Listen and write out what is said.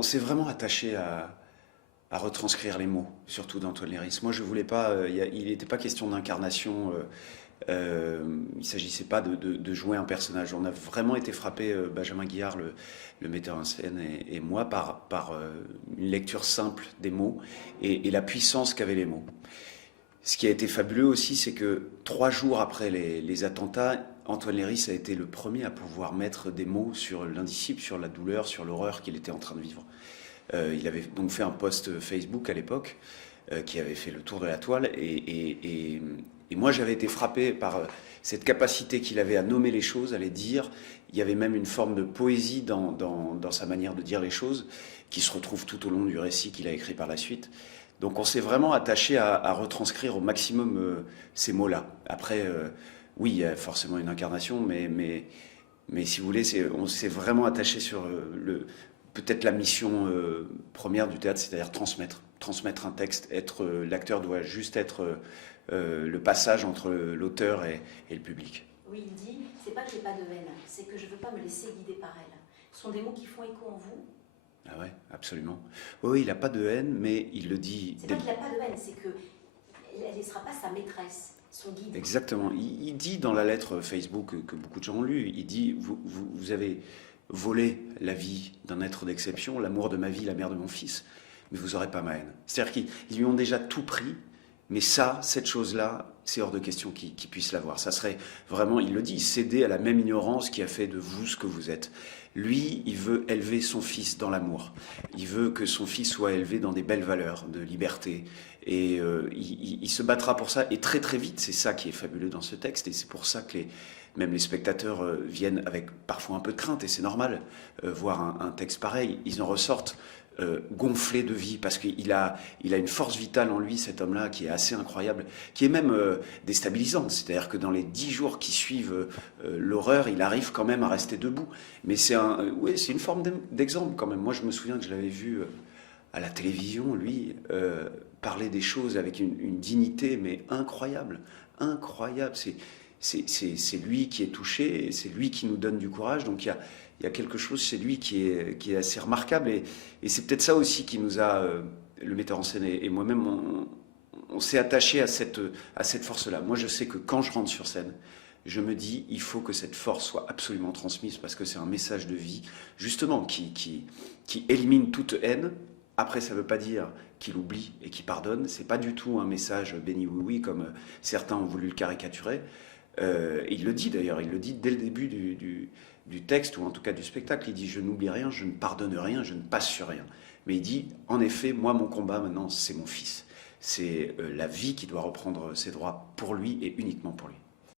on s'est vraiment attaché à retranscrire les mots, surtout d'Antoine Léris. Moi, je voulais pas, il n'était pas question d'incarnation. Il ne s'agissait pas de jouer un personnage. On a vraiment été frappé, Benjamin Guillard, le metteur en scène, et moi, par une lecture simple des mots et la puissance qu'avaient les mots. Ce qui a été fabuleux aussi, c'est que 3 jours après les attentats, Antoine Léris a été le premier à pouvoir mettre des mots sur l'indicible, sur la douleur, sur l'horreur qu'il était en train de vivre. Il avait donc fait un post Facebook à l'époque qui avait fait le tour de la toile et moi j'avais été frappé par cette capacité qu'il avait à nommer les choses, à les dire. Il y avait même une forme de poésie dans sa manière de dire les choses qui se retrouve tout au long du récit qu'il a écrit par la suite. Donc on s'est vraiment attaché à retranscrire au maximum ces mots-là. Après, oui, il y a forcément une incarnation, mais si vous voulez, on s'est vraiment attaché sur peut-être la mission première du théâtre, c'est-à-dire transmettre. Transmettre un texte, l'acteur doit juste être le passage entre l'auteur et le public. Oui, il dit, c'est pas que j'ai pas de haine, c'est que je veux pas me laisser guider par elle. Ce sont des mots qui font écho en vous. Ah ouais, absolument. Oui, il n'a pas de haine, mais il le dit. C'est pas qu'il n'a pas de haine, c'est qu'elle ne sera pas sa maîtresse, son guide. Exactement. Il dit dans la lettre Facebook que beaucoup de gens ont lu, il dit vous avez volé la vie d'un être d'exception, l'amour de ma vie, la mère de mon fils, mais vous n'aurez pas ma haine. C'est-à-dire qu'ils lui ont déjà tout pris, mais cette chose-là, c'est hors de question qu'ils puissent l'avoir. Ça serait vraiment, il le dit, céder à la même ignorance qui a fait de vous ce que vous êtes. Lui, il veut élever son fils dans l'amour. Il veut que son fils soit élevé dans des belles valeurs de liberté. Et il se battra pour ça. Et très très vite, c'est ça qui est fabuleux dans ce texte. Et c'est pour ça que même les spectateurs viennent avec parfois un peu de crainte. Et c'est normal, voir un texte pareil. Ils en ressortent gonflé de vie, parce qu'il a une force vitale en lui, cet homme-là, qui est assez incroyable, qui est même déstabilisante. C'est-à-dire que dans les 10 jours qui suivent l'horreur, il arrive quand même à rester debout. Mais c'est une forme d'exemple quand même. Moi, je me souviens que je l'avais vu à la télévision, lui, parler des choses avec une dignité, mais incroyable. Incroyable. C'est lui qui est touché, et c'est lui qui nous donne du courage. Donc il y a quelque chose chez lui qui est assez remarquable. Et c'est peut-être ça aussi qui nous a, le metteur en scène et moi-même, on s'est attaché à cette force-là. Moi, je sais que quand je rentre sur scène, je me dis, il faut que cette force soit absolument transmise, parce que c'est un message de vie, justement, qui élimine toute haine. Après, ça ne veut pas dire qu'il oublie et qu'il pardonne. C'est pas du tout un message béni oui-oui, comme certains ont voulu le caricaturer. Il le dit d'ailleurs, il le dit dès le début du texte, ou en tout cas du spectacle. Il dit, je n'oublie rien, je ne pardonne rien, je ne passe sur rien. Mais il dit, en effet, moi, mon combat maintenant, c'est mon fils. C'est la vie qui doit reprendre ses droits pour lui et uniquement pour lui.